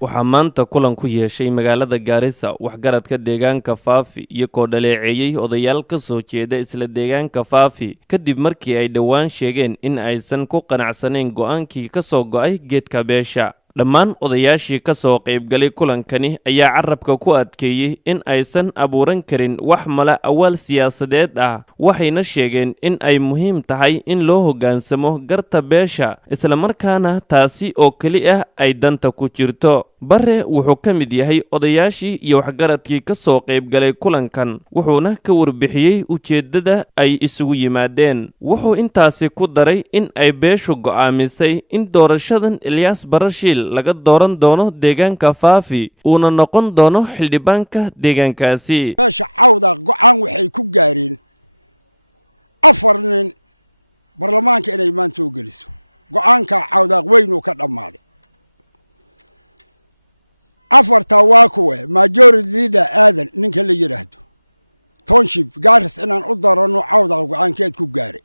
waxaa maanta kulan ku yeeshay magaalada Gaarisa waxgaradka deegaanka Faafi iyo koo dhaleeceeyay odayaal ka soo jeeda isla deegaanka Faafi kadib markii ay dhawaan sheegeen in aysan ku qanacsanayn go'aankii ka soo go'ay geedka beesha. dhammaan odayaashii ka soo qaybgalay kulankani ayaa carabka ku adkeeyay in aysan abuuran karin wax mala awaal siyaasadeed ah, waxayna sheegeen in ay muhiim tahay in loo hoggaansamo garta beesha isla markaana taasi oo keli ah ay danta ku jirto. Barre wuxuu ka mid yahay odayaashii iyo waxgaradkii ka soo qaybgalay kulankan, wuxuuna ka warbixiyey ujeeddada ay isugu yimaadeen. Wuxuu intaasi ku daray in ay beeshu go'aamisay in doorashadan Ilyas Barashiil laga dooran doono deegaanka Faafi uuna noqon doono xildhibaanka deegaankaasi. Beesha cawda go'aan waxay ku gaareen 4 nin baarlamaanka inay maanta u geliso. Go'aanka cawda weyn uu ka dhamaaday. afarta waa kuwe majority leader aadan ninka la yiraahdo township Gaaris inaan u darano cawda go'aankeed ku gaaray.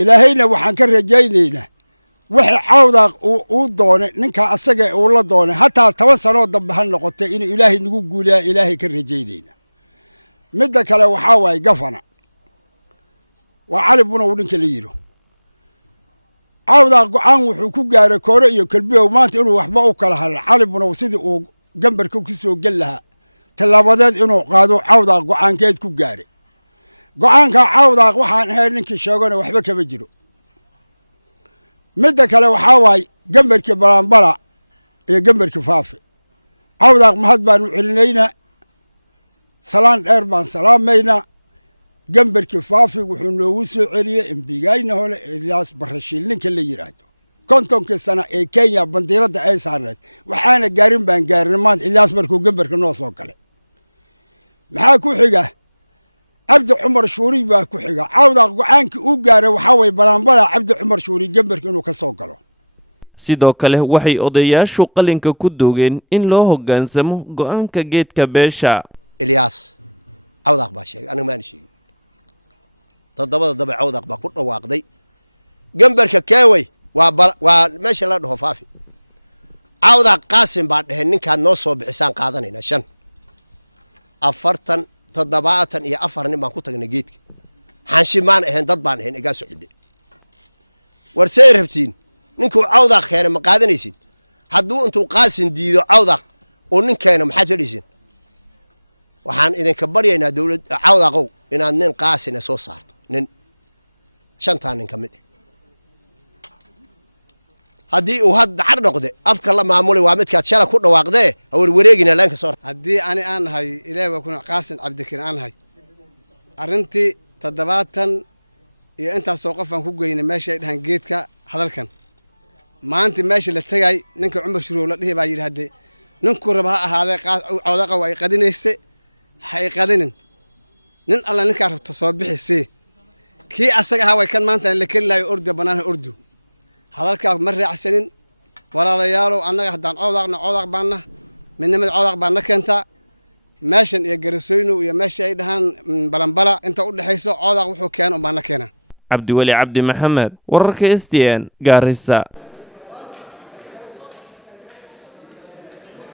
Ilaahayna waxaan ka rajaynaynaa waxa cawda uu doonay ninka asaga uu la doonay hatta 10 sano dambe han noqotay in Ilaahay nagu guuliyo Ilaahay ka rajaynayna. Midda kale waxa way gafana waa cali buna uu ninka la yiro cawda go'aan wuxuu ku gaaray koore iyo kalbiyo maanta inuu waxba u kala hal cali buna sidii uu gambarka ku soo gal lahaa talaabadeed inuu qaado cawda go'aankeed ku gaaray. go'aanka cawda waxaan ahay ninkii sheegana waxba kama jiro. midda kale waxa way gambarka balanbala iyo gambarka Faafi cawda mahad baan u celinayna salaan dheer baan salaamayna. gambarka Faafi wuxuu noogu soo celiyay imbigayna hore Ilyas Barashiil ninka la yiraahdo kontonka sana ee Kenya bandiirada ay saarneed waxaana gaarin baan gaarnimaan Ilyas markuu gambarka noo soo galay. maxaa ku xiga Cabdi Cumar Shuuri baa ku xiga cawda go'aanka uu gaaray waxa way balanbala Cabdi Cumar Shuuri gambarka inuu ka soo galo. sidoo kale waxay odayaashu qalinka ku doogeen in loo hoggaansamo go'aanka geedka beesha. Ilyas cawda baa sheegay aniga ma sheegin todobada daba cawda baa ku dhawaaqday gambarka Keeway waa meesha la dhaho Faafi cawda Qaasim baa dhahay ninka noo soo bixisaan qaadanayna 5 40 7 iyo 4 nin baan ku tagnay geedka xanshimaan ahayn dad baan ahayn iga socday warsay rabtiin ninku cawda keenay ma qaadanaysid hadduu intuu Qaasim diido cawda oo ninkeena maxaad fadhiisin waxaan idinka baryaynaa dawladda cawda qow inaad nin Qaasim soo saarto nin 5 nin kamid haddii uu had dar noqdo afka la maamulay waa midkaad shala ku dhawaaqday awar wareegina laanka soo haddii aan hay Ilaahay waa kuna Qaasim Cabdikin aan hay arintii 70 iyo intaas soo qofan ku geeyna meesha ay dhahan geedka hadalkan maanta meesha la tagay ninka Cumar Shuruur la dhihi baa yiraahday ninku raba ahaaday cawda qaw ay qadinayse hay qadinin nin alla ninka rabto soo bixisay kii asaga ha way kan maanta la keenayo ordo banaan ordo hadalka ma raacsanin walaalayaal annaga hadaan cawda baana midnimada cawda baana keenta meeshan iyo Garisooyno iyo meesha ay dhahan balanbala inta u dhaxayso cawda wuxuu keenay baana keena. Cabdi Wali Cabdi Maxamed wararka STN Gaarisa.